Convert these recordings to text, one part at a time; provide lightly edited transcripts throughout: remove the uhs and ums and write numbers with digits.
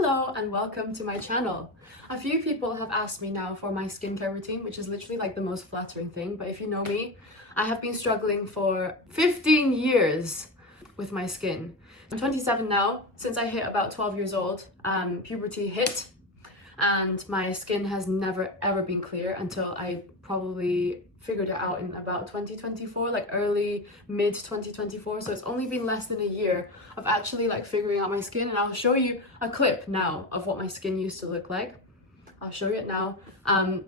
Hello and welcome to my channel. A few people have asked me now for my skincare routine, which is literally like the most flattering thing, but if you know me, I have been struggling for 15 years with my skin. I'm 27 now. Since I hit about 12 years old, puberty hit and my skin has never ever been clear until I probably figured it out in about 2024, like early mid 2024. So it's only been less than a year of actually like figuring out my skin, and I'll show you a clip now of what my skin used to look like. I'll show you it now.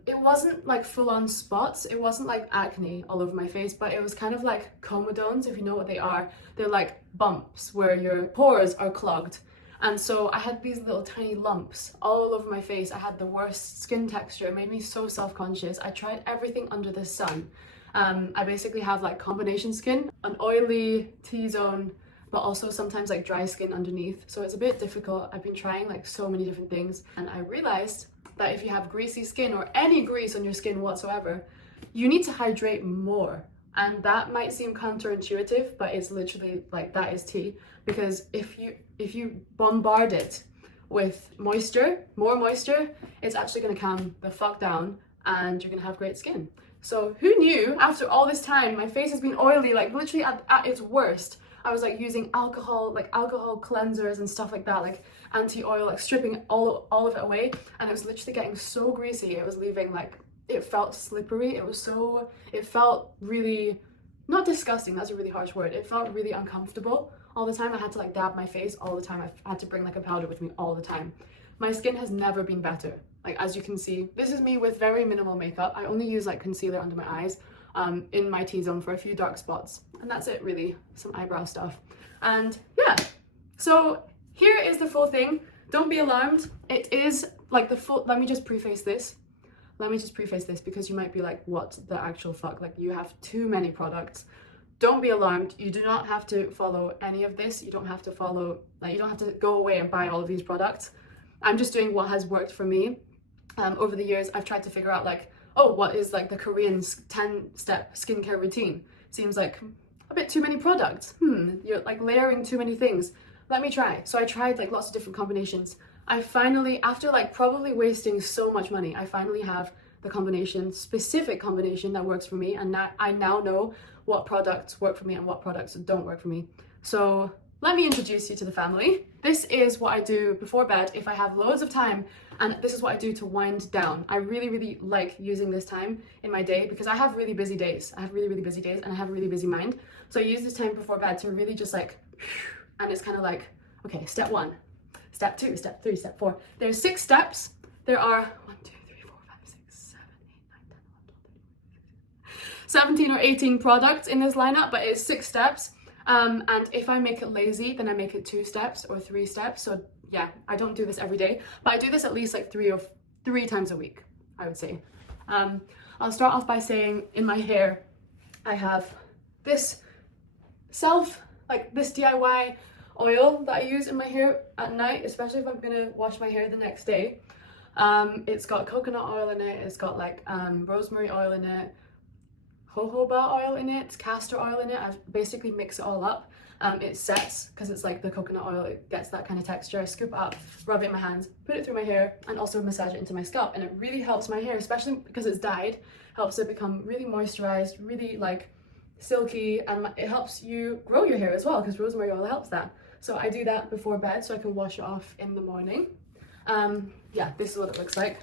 It wasn't like full-on spots, it wasn't like acne all over my face, but it was kind of like comedones, if you know what they are. They're like bumps where your pores are clogged. And so I had these little tiny lumps all over my face. I had the worst skin texture. It made me so self-conscious. I tried everything under the sun. I basically have like combination skin, an oily T-zone, but also sometimes like dry skin underneath. So it's a bit difficult. I've been trying like so many different things. And I realized that if you have greasy skin or any grease on your skin whatsoever, you need to hydrate more. And that might seem counterintuitive, but it's literally like that is tea. Because if you bombard it with moisture, more moisture, it's actually going to calm the fuck down and you're going to have great skin. So who knew, after all this time, my face has been oily, like literally at its worst. I was like using alcohol cleansers and stuff like that, like anti-oil, like stripping all of it away. And it was literally getting so greasy. It was leaving like, it felt slippery. It felt really, not disgusting, that's a really harsh word. It felt really uncomfortable all the time. I had to like dab my face all the time. I had to bring like a powder with me all the time. My skin has never been better. Like as you can see, this is me with very minimal makeup. I only use like concealer under my eyes, in my T-zone for a few dark spots. And that's it really, some eyebrow stuff. And yeah, so here is the full thing. Don't be alarmed. It is like the full, let me just preface this because you might be like, what the actual fuck? Like you have too many products. Don't be alarmed. You do not have to follow any of this. You don't have to follow, like you don't have to go away and buy all of these products. I'm just doing what has worked for me. Over the years, I've tried to figure out like, oh, what is like the Korean 10-step skincare routine? Seems like a bit too many products. You're like layering too many things. Let me try. So I tried like lots of different combinations. I finally, after like probably wasting so much money, I finally have the specific combination that works for me. And now I know what products work for me and what products don't work for me. So let me introduce you to the family. This is what I do before bed if I have loads of time, and this is what I do to wind down. I really, really like using this time in my day because I have really busy days. I have really busy days and I have a really busy mind. So I use this time before bed to really just like, and it's kind of like, okay, step 1, step 2, step 3, step 4. There's 6 steps. There are 1, 2, 3, 4, 5, 6, 7, 8, 9, 10, 11, 12, 13, 17 or 18 products in this lineup, but it's 6 steps. And if I make it lazy, then I make it 2 steps or 3 steps. So yeah, I don't do this every day, but I do this at least like 3 times a week, I would say. I'll start off by saying in my hair, I have this this DIY oil that I use in my hair at night, especially if I'm gonna wash my hair the next day. It's got coconut oil in it, it's got like rosemary oil in it, jojoba oil in it, castor oil in it. I basically mix it all up. It sets because it's like the coconut oil, it gets that kind of texture. I scoop it up, rub it in my hands, put it through my hair, and also massage it into my scalp, and it really helps my hair, especially because it's dyed, helps it become really moisturized, really like silky, and it helps you grow your hair as well because rosemary oil helps that. So I do that before bed so I can wash it off in the morning. Yeah, this is what it looks like.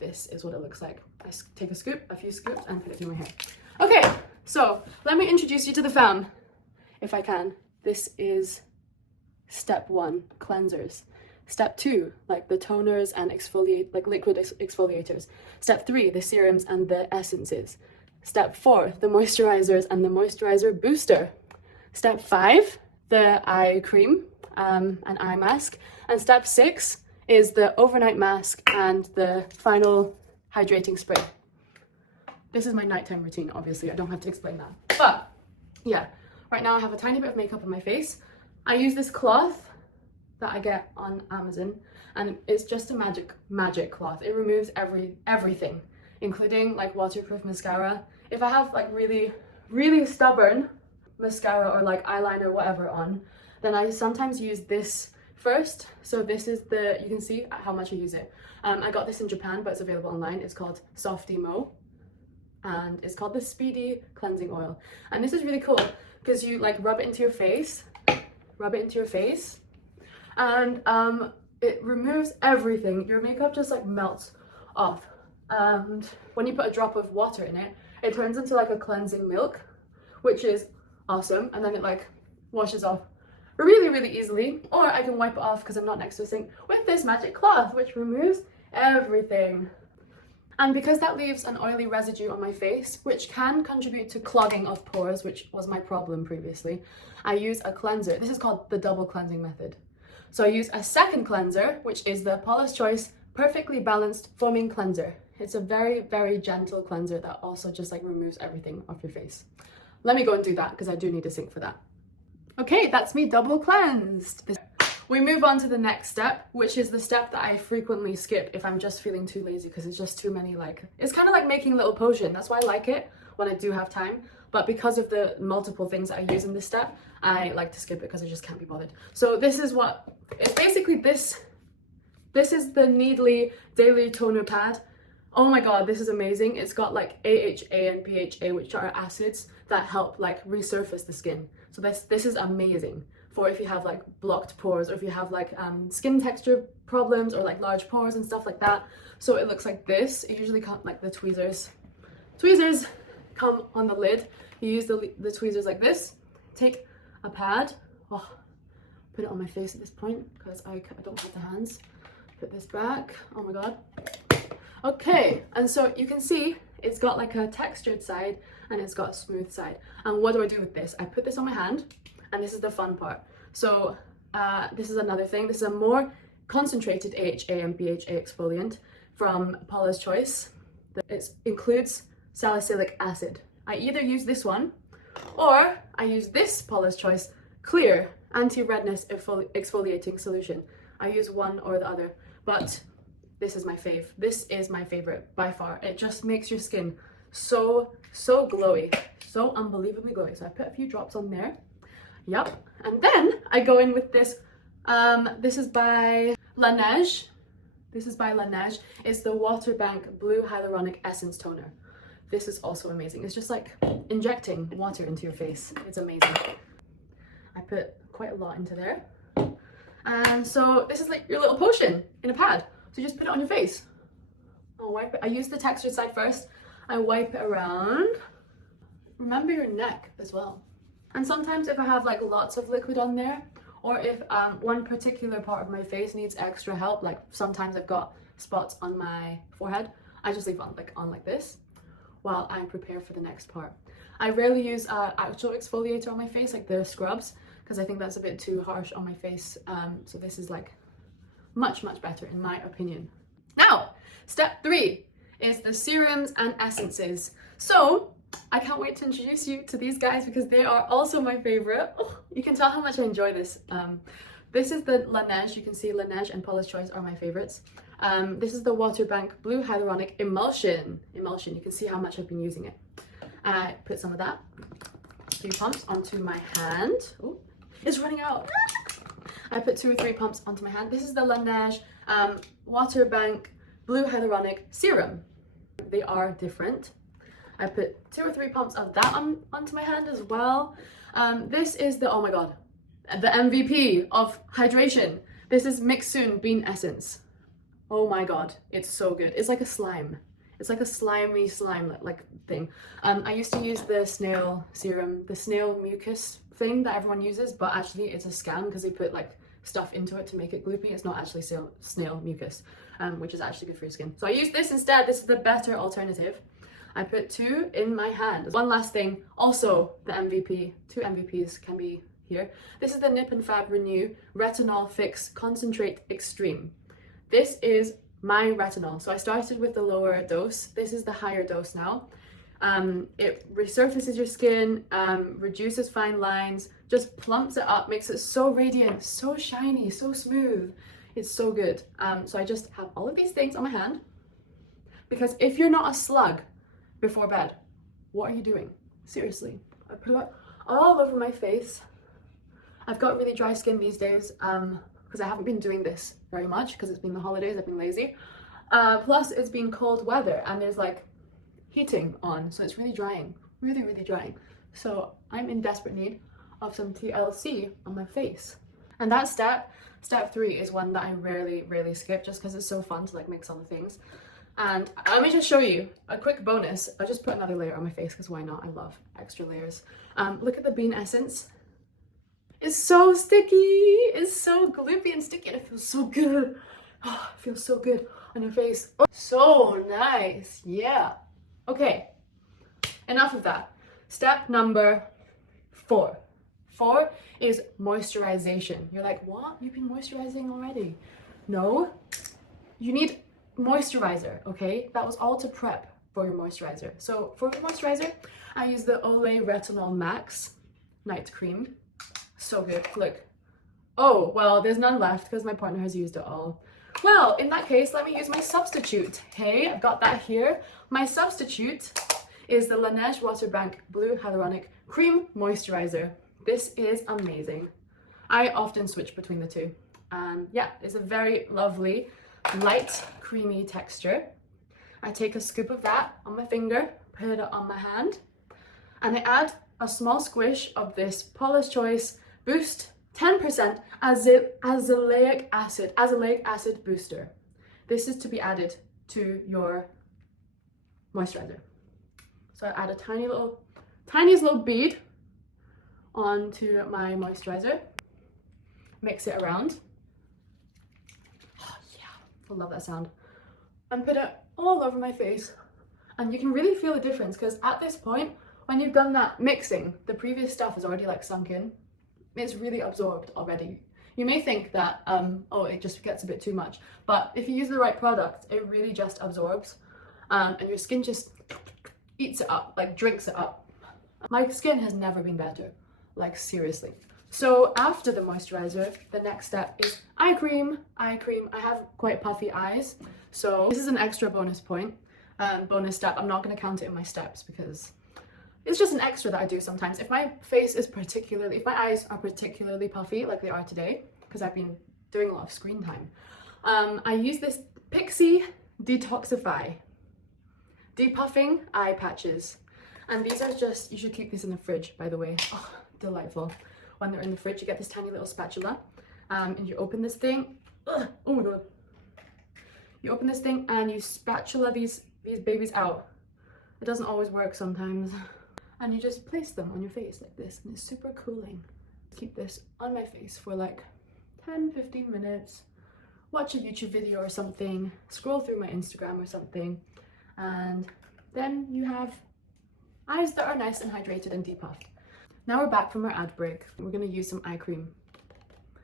This is what it looks like. I take a few scoops, and put it through my hair. Okay, so let me introduce you to the fam, if I can. This is step 1, cleansers. Step 2, like the toners and liquid exfoliators. Step 3, the serums and the essences. Step 4, the moisturizers and the moisturizer booster. Step 5, the eye cream and eye mask. And step 6 is the overnight mask and the final hydrating spray. This is my nighttime routine, obviously. I don't have to explain that. But yeah, right now I have a tiny bit of makeup on my face. I use this cloth that I get on Amazon, and it's just a magic cloth. It removes everything, including like waterproof mascara. If I have like really stubborn mascara or like eyeliner or whatever on, then I sometimes use this First, so this is the, you can see how much I use it. I got this in Japan, but it's available online. It's called Softymo, and it's called the Speedy Cleansing Oil. And this is really cool because you like rub it into your face, and it removes everything. Your makeup just like melts off. And when you put a drop of water in it, it turns into like a cleansing milk, which is awesome. And then it like washes off really, really easily. Or I can wipe it off because I'm not next to a sink with this magic cloth, which removes everything. And because that leaves an oily residue on my face, which can contribute to clogging of pores, which was my problem previously, I use a cleanser. This is called the double cleansing method. So I use a second cleanser, which is the Paula's Choice Perfectly Balanced Foaming Cleanser. It's a very, very gentle cleanser that also just like removes everything off your face. Let me go and do that because I do need a sink for that. Okay, that's me double cleansed. We move on to the next step, which is the step that I frequently skip if I'm just feeling too lazy because it's just too many it's kind of like making a little potion. That's why I like it when I do have time. But because of the multiple things that I use in this step, I like to skip it because I just can't be bothered. So this is what, it's basically this is the Needly Daily Toner Pad. Oh my god, this is amazing. It's got like AHA and BHA, which are acids that help like resurface the skin. So this is amazing for if you have like blocked pores or if you have like skin texture problems or like large pores and stuff like that. So it looks like this. It usually comes like the tweezers come on the lid. You use the tweezers like this. Take a pad. Oh, put it on my face at this point because I don't have the hands. Put this back. Oh my god. Okay, and so you can see it's got like a textured side and it's got a smooth side. And what do I do with this? I put this on my hand, and this is the fun part. So this is another thing. This is a more concentrated AHA and BHA exfoliant from Paula's Choice. It includes salicylic acid. I either use this one or I use this Paula's Choice clear anti-redness exfoliating solution. I use one or the other, but this is my fave. This is my favorite by far. It just makes your skin so glowy, so unbelievably glowy. So I put a few drops on there. Yep. And then I go in with this. This is by Laneige. It's the Water Bank Blue Hyaluronic Essence Toner. This is also amazing. It's just like injecting water into your face. It's amazing. I put quite a lot into there. And so this is like your little potion in a pad. So you just put it on your face. I'll wipe it. I use the textured side first. I wipe it around. Remember your neck as well. And sometimes if I have like lots of liquid on there, or if one particular part of my face needs extra help, like sometimes I've got spots on my forehead, I just leave on like this while I prepare for the next part. I rarely use actual exfoliator on my face, like the scrubs, because I think that's a bit too harsh on my face. So this is like much better in my opinion. Now, step 3 is the serums and essences. So I can't wait to introduce you to these guys because they are also my favorite. Oh, you can tell how much I enjoy this. This is the Laneige. You can see Laneige and Paula's Choice are my favorites. This is the Water Bank Blue Hyaluronic Emulsion. You can see how much I've been using it. I put some of that, a few pumps onto my hand. Oh, it's running out. I put 2 or 3 pumps onto my hand. This is the Laneige Water Bank Blue Hyaluronic Serum. They are different. I put 2 or 3 pumps of that onto my hand as well. This is the, oh my god, the MVP of hydration. This is MIXSOON Bean Essence. Oh my god, it's so good. It's like a slime. It's like a slimy slime like thing. I used to use the snail serum, the snail mucus thing that everyone uses, but actually it's a scam because they put like stuff into it to make it gloopy. It's not actually snail mucus, which is actually good for your skin. So I use this instead. This is the better alternative. I put 2 in my hand. One last thing, also the MVP, 2 MVPs can be here. This is the Nip and Fab Renew Retinol Fix Concentrate Extreme. This is my retinol. So I started with the lower dose. This is the higher dose now. It resurfaces your skin, reduces fine lines, just plumps it up, makes it so radiant, so shiny, so smooth. It's so good. So I just have all of these things on my hand because if you're not a slug before bed, what are you doing? Seriously. I put it all over my face. I've got really dry skin these days because I haven't been doing this very much because it's been the holidays, I've been lazy. Plus it's been cold weather and there's like heating on, so it's really drying, really drying. So I'm in desperate need of some TLC on my face. And that step 3 is one that I rarely skip just because it's so fun to like mix all the things. And let me just show you a quick bonus. I'll just put another layer on my face because why not? I love extra layers. Look at the bean essence. It's so sticky. It's so gloopy and sticky and it feels so good. Oh, it feels so good on your face. Oh, so nice. Yeah. Okay. Enough of that. Step number 4. 4 is moisturization. You're like, what? You've been moisturizing already? No. You need moisturizer, okay? That was all to prep for your moisturizer. So for moisturizer, I use the Olay Retinol Max Night Cream. So good. Look. Oh, well, there's none left because my partner has used it all. Well, in that case, let me use my substitute. Hey, I've got that here. My substitute is the Laneige Water Bank Blue Hyaluronic Cream Moisturizer. This is amazing. I often switch between the two. Yeah, it's a very lovely, light, creamy texture. I take a scoop of that on my finger, put it on my hand, and I add a small squish of this Paula's Choice Boost 10% Azelaic acid booster. This is to be added to your moisturizer. So I add a tiniest little bead onto my moisturizer, mix it around. Oh yeah, I love that sound. And put it all over my face. And you can really feel the difference because at this point, when you've done that mixing, the previous stuff is already like sunk in. It's really absorbed already. You may think that, oh, it just gets a bit too much. But if you use the right product, it really just absorbs. And your skin just eats it up, like drinks it up. My skin has never been better, like seriously. So after the moisturizer, the next step is eye cream. I have quite puffy eyes, so this is an extra bonus point, bonus step. I'm not going to count it in my steps because it's just an extra that I do sometimes. If my eyes are particularly puffy, like they are today, because I've been doing a lot of screen time, I use this Pixie Detoxify Depuffing Eye Patches. And these are just, you should keep these in the fridge, by the way. Oh, delightful. When they're in the fridge, you get this tiny little spatula, and you open this thing. Oh my god. You open this thing and you spatula these babies out. It doesn't always work sometimes. And you just place them on your face like this, and it's super cooling. Keep this on my face for like 10-15 minutes. Watch a YouTube video or something, scroll through my Instagram or something, and then you have eyes that are nice and hydrated and depuffed. Now we're back from our ad break. We're going to use some eye cream.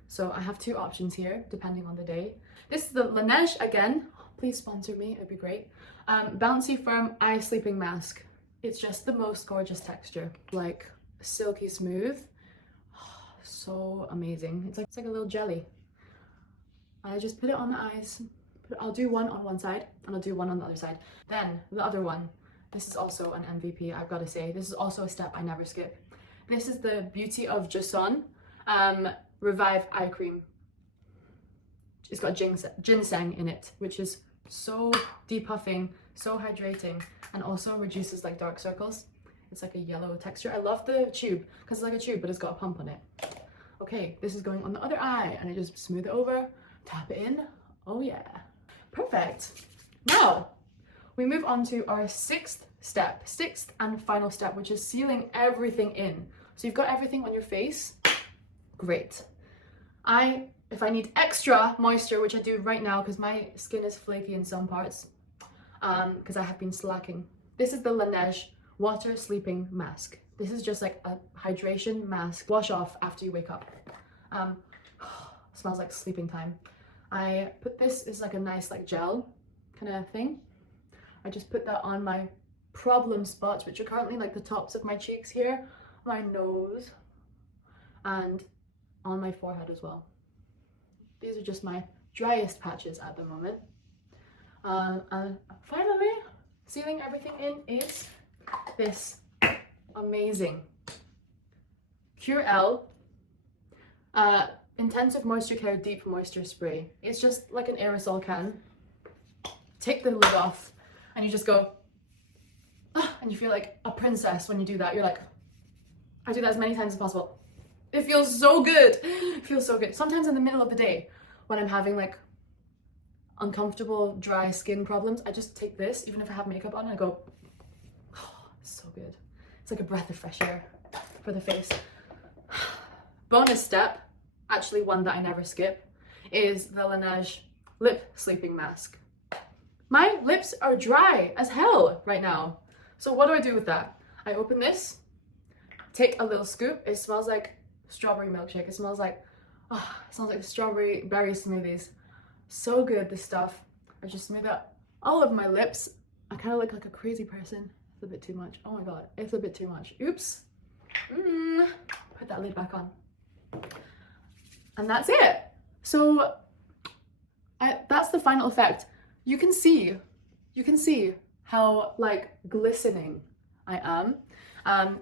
So I have 2 options here, depending on the day. This is the Laneige again. Please sponsor me, it'd be great. Bouncy Firm Eye Sleeping Mask. It's just the most gorgeous texture, like silky smooth. So amazing. It's like a little jelly. I just put it on the eyes. I'll do one on one side and I'll do one on the other side. Then the other one. This is also an MVP, I've got to say. This is also a step I never skip. This is the Beauty of Joseon Revive Eye Cream. It's got ginseng in it, which is so depuffing, so hydrating, and also reduces like dark circles. It's like a yellow texture. I love the tube because it's like a tube, but it's got a pump on it. Okay, this is going on the other eye, and I just smooth it over, tap it in. Oh yeah, perfect. Now we move on to our sixth and final step, which is sealing everything in. So you've got everything on your face. Great. If I need extra moisture, which I do right now because my skin is flaky in some parts, because I have been slacking. This is the Laneige Water Sleeping Mask. This is just like a hydration mask. Wash off after you wake up. Smells like sleeping time. I put this is like a nice like gel kind of thing. I just put that on my problem spots, which are currently like the tops of my cheeks here, my nose, and on my forehead as well. These are just my driest patches at the moment. And finally, sealing everything in is this amazing Curel. Intensive Moisture Care Deep Moisture Spray. It's just like an aerosol can. Take the lid off and you just go, ah, and you feel like a princess when you do that. You're like, I do that as many times as possible. It feels so good. It feels so good. Sometimes in the middle of the day when I'm having like uncomfortable dry skin problems, I just take this, even if I have makeup on, and I go, oh, it's so good. It's like a breath of fresh air for the face. Bonus step, actually one that I never skip, is the Laneige lip sleeping mask. My lips are dry as hell right now. So what do I do with that? I open this, take a little scoop. It smells like strawberry milkshake. It smells like strawberry berry smoothies. So good, this stuff. I just smooth out all of my lips. I kind of look like a crazy person. It's a bit too much. Oh my god, it's a bit too much. Oops. Put that lid back on. And that's it. So that's the final effect. You can see how like glistening I am.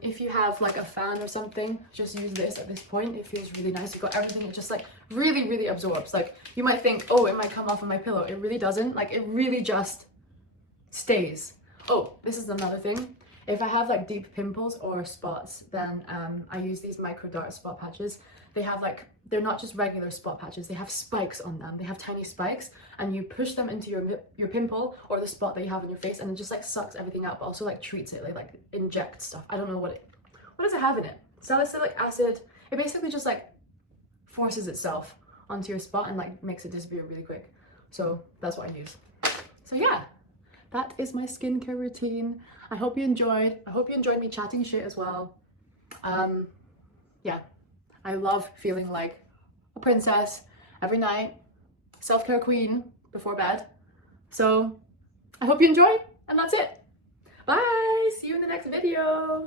If you have like a fan or something, just use this at this point. It feels really nice. You've got everything. It just like really absorbs. Like you might think, oh, it might come off of my pillow. It really doesn't. Like it really just stays. Oh, this is another thing. If I have like deep pimples or spots, then I use these micro dart spot patches. They have like, they're not just regular spot patches, they have spikes on them. They have tiny spikes and you push them into your pimple or the spot that you have on your face, and it just like sucks everything out, but also like treats it, like injects stuff. I don't know what does it have in it? Salicylic acid. It basically just like forces itself onto your spot and like makes it disappear really quick. So that's what I use. So yeah, that is my skincare routine. I hope you enjoyed. I hope you enjoyed me chatting shit as well. Yeah, I love feeling like a princess every night, self-care queen before bed. So I hope you enjoy, and that's it. Bye, see you in the next video.